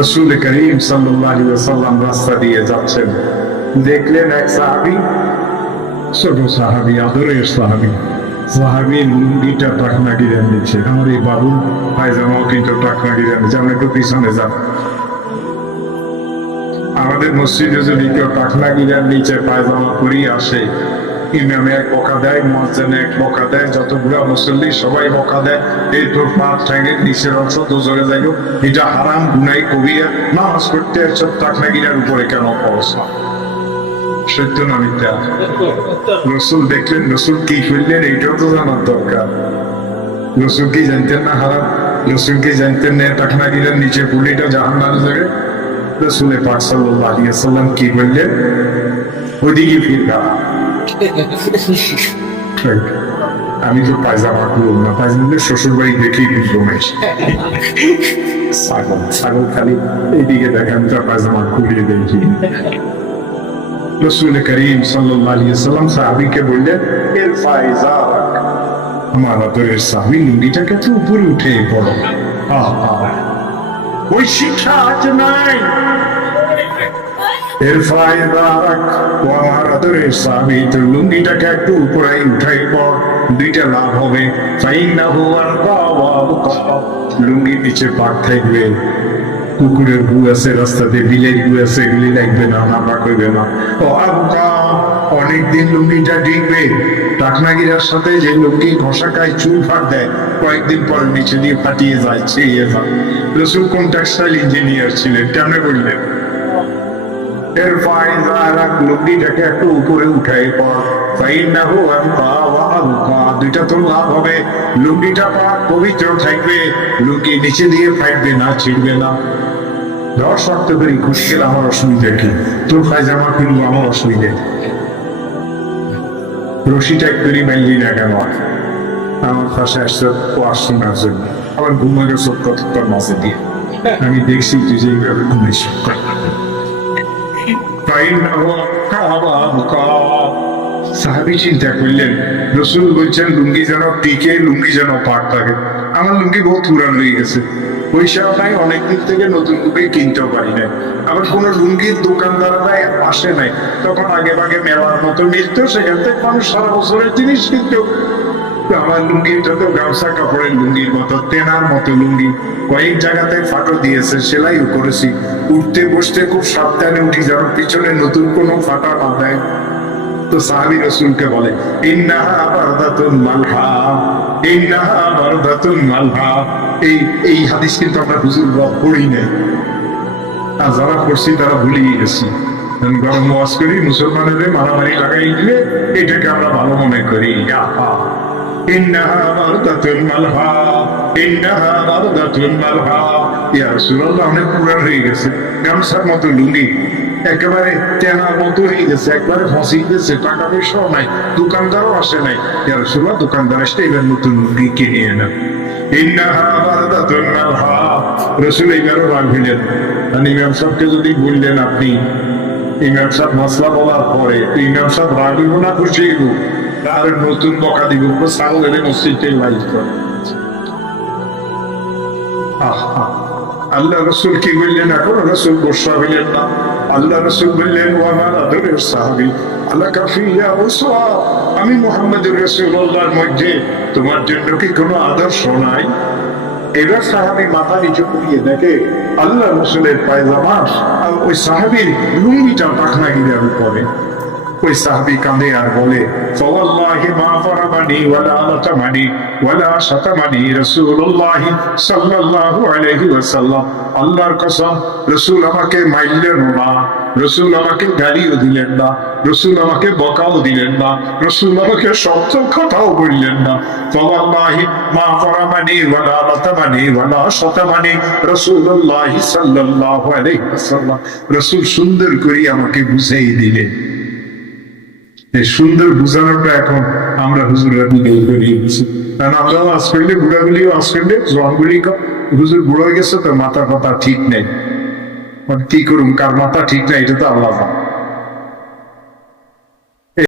রাসূল করিম সাল্লাল্লাহু আলাইহি ওয়াসাল্লাম রাস্তা দিয়ে যাচ্ছেন, দেখলেন এক সাহাবী, ছোট সাহাবী, আদরের সাহাবী, সাহাবী লুঙ্গিটা টাকনা গিরে নিচ্ছে। আমার এই বাবু পায়জামাও কিন্তু টাকনা গিরে নিচ্ছে। আমরা একটু পিছনে যান। আমাদের মসজিদে যদি কেউ টাকনা গিরার নিচে পায়জামা পরিয়ে আসে, ইমামে এক বকা দেয়, মুয়াজ্জিনে এক বকা দেয়, যতগুলা মুসল্লি সবাই বকা দেয়, এই তোর পা ঠ্যাঙের নিচের অংশ দোজরে যাইব, এটা হারাম, গুনাহ কবিরা, নামাজ পড়তে সব টাকনা গিরার উপরে কেন পড়ছ? সত্য না মিথ্যা? রাসূল দেখলেন, রাসূল কি করলেন এইটাও তো জানার দরকার। রাসূল কি জানতেন না হারাম? রাসূল কি জানতেন না টাকনা গিরার নিচে পুলিটা জাহান্নামে যাবে? রাসূল পাক সাল্লাল্লাহু আলাইহি ওয়াসাল্লাম কি বললেন? ওদিকে ফিরবা। আমি তো পায়জামা খুলব না, পায়জামা শ্বশুর বাড়ি দেখেই বুঝবো না। ছাগল ছাগল খালি এইদিকে দেখেন, তার পায়জামা খুলিয়ে দেখি। রাসূল করিম সাল্লাল্লাহু আলাইহি ওয়াসাল্লাম সাহাবীকে বললেন, ইরফা ইজারাক, আমার আদরের সাহাবী লুঙ্গিটাকে তো উপরে উঠে পড়ো। ওই শিক্ষা আজ নাই। ইরফা ইজারাক, ও আমার আদরের সাহাবী, তোর লুঙ্গিটাকে একটু উপরে উঠাই পড়, দুইটা লাভ হবে। ফাইন্নাহু আরকা ওয়া আবকা, লুঙ্গির নিচে পাক থাকবে, কুকুরের গু আছে রাস্তাতে, বিলের গু আছে, এগুলি লাগবে না, নাপা করবে না। ও আবকা, অনেকদিন লুঙ্গিটা টিকবে। টাকনাগিরার সাথে যে লুঙ্গি ঘষা খায়, চুল ফাট দেয়, কয়েকদিন পর নিচে দিয়ে ফাটিয়ে যায়, ছিঁড়িয়ে যায়। রাসূল কোন টেক্সটাইল ইঞ্জিনিয়ার ছিলেন, কেন বললেন লুঙ্গিটাকে একটু উপরে উঠাই পড়, দুইটা তো লাভ হবে। লুঙ্গিটা পাক পবিত্র থাকবে, লুঙ্গি নিচে দিয়ে ফাটবে না, ছিড়বে না। ধর শর্ত করি, খুশি গেলে আমার অসুবিধা কি? তোর পায়জামা কিনবো, আমার অসুবিধা। রশিটা একটু মাইলি না কেন? আমার পাশে আসছে ওয়াজ শোনার জন্য, আবার ঘুমে গেছে তোর মাঝে দিয়ে। আমি দেখছি তুই যে এইভাবে ঘুমিয়েছ। সাহাবী চিন্তা করলেন, রাসূল বলছেন লুঙ্গি যেন টিকে, লুঙ্গি যেন পাক থাকে। আমার লুঙ্গি বহুত পুরান হয়ে গেছে, পয়সা নাই, অনেক দিন থেকে নতুন লুঙ্গি কিনতেও পারি নাই। আবার কোন লুঙ্গির দোকানদাররাই আসে নাই, তখন আগে ভাগে মেলার মতো মিলতো, সেখান থেকে মানুষ সারা বছরের জিনিস কিনতো। আমার লুঙ্গিটা তো গামছা কাপড়ের লুঙ্গির মতো, তেনার মতো লুঙ্গি, কয়েক জায়গাতে ফাটো দিয়েছে, সেলাইও করেছি। উঠতে বসতে খুব সাবধানে উঠি, যেন পিছনে নতুন কোনো ফাটা না দেয়। তো সাহাবী রাসূলকে বলে, ইন্নাহা বারদাতুন মালহা, ইন্নাহা বারদাতুন মালহা। এই হাদিস কিন্তু আমরা হুজুর পড়ি নাই, আর যারা পড়ছি তারা ভুলিয়ে গেছি। গরম ওয়াজ করি, মুসলমানের মারামারি লাগাই দিলে এটাকে আমরা ভালো মনে করি। ইন্নাহা বারদাতুন মালহা, ইন্নাহা বারদাতুন মালহা। ইয়া রাসূলুল্লাহ, অনেক পুরান হয়ে গেছে, গামছার মতো লুঙ্গি একেবারে তেনার মতো হয়ে গেছে, একবারে ফসিয়ে গেছে, টাকা পয়সাও নাই, দোকানদারও আসে নাই। ইয়া রাসূলুল্লাহ, দোকানদার আসলে এবার নতুন লুঙ্গি কিনে এনে। ইন্নাহা বারদাতুন মালহা। রাসূল এবারও রাগ হইলেন। ইমাম সাহেবকে যদি বললেন আপনি, ইমাম সাহেব মাসলা বলার পরে ইমাম সাহেব রাগ হইব না খুশি হইব? তার নতুন বকা দিব, ছাগল এনে মসজিদে লাইভ করে। আল্লাহ রাসূল কি বললেন? এখন রাসূল গোসা হইলেন না। আল্লাহ রাসূল বললেন, ও আমার আদরের সাহাবী, আলাকা ফিয়া উসওয়া, আমি মুহাম্মদুর রাসূলুল্লাহর মধ্যে তোমার জন্য কি কোনো আদর্শ নাই? এবার সাহাবী মাথা নিচু করিয়ে দেখে আল্লাহ রাসূলের পায়জামা আর ওই সাহাবীর লুঙ্গিটা পাখনা গিরার উপরে। ওই সাহাবী কাঁদে আর বলে, ফাওয়াল্লাহি মা ফারাবানি ওয়ালা লাতামানি ওয়ালা শাতামানি রাসূলুল্লাহ সাল্লাল্লাহু আলাইহি ওয়াসাল্লাম। আল্লাহর কসম, রাসূল আমাকে মাইলেন না, রাসূল আমাকে গালিও দিলেন না, রাসূল আমাকে বকাও দিলেন না, রাসূল আমাকে শব্দ কথাও বললেন না। ফাওয়াল্লাহি মা ফারাবানি ওয়ালা লাতামানি ওয়ালা শাতামানি রাসূলুল্লাহ সাল্লাল্লাহু আলাইহি ওয়াসাল্লাম। রাসূল সুন্দর করে আমাকে বুঝিয়ে দিলেন। এই সুন্দর বুঝানোটা এখন আমরা হুজুররা নিয়ে বেরিয়েছি, কারণ আমরাও আজ করলে, বুড়াগুলিও আজ করলে, জনগুলি হুজুর বুড়ো হয়ে গেছে তো মাথা কথা ঠিক নেই, কি করুন, কার মাথা ঠিক নেই এটা তো আল্লাহ জানে।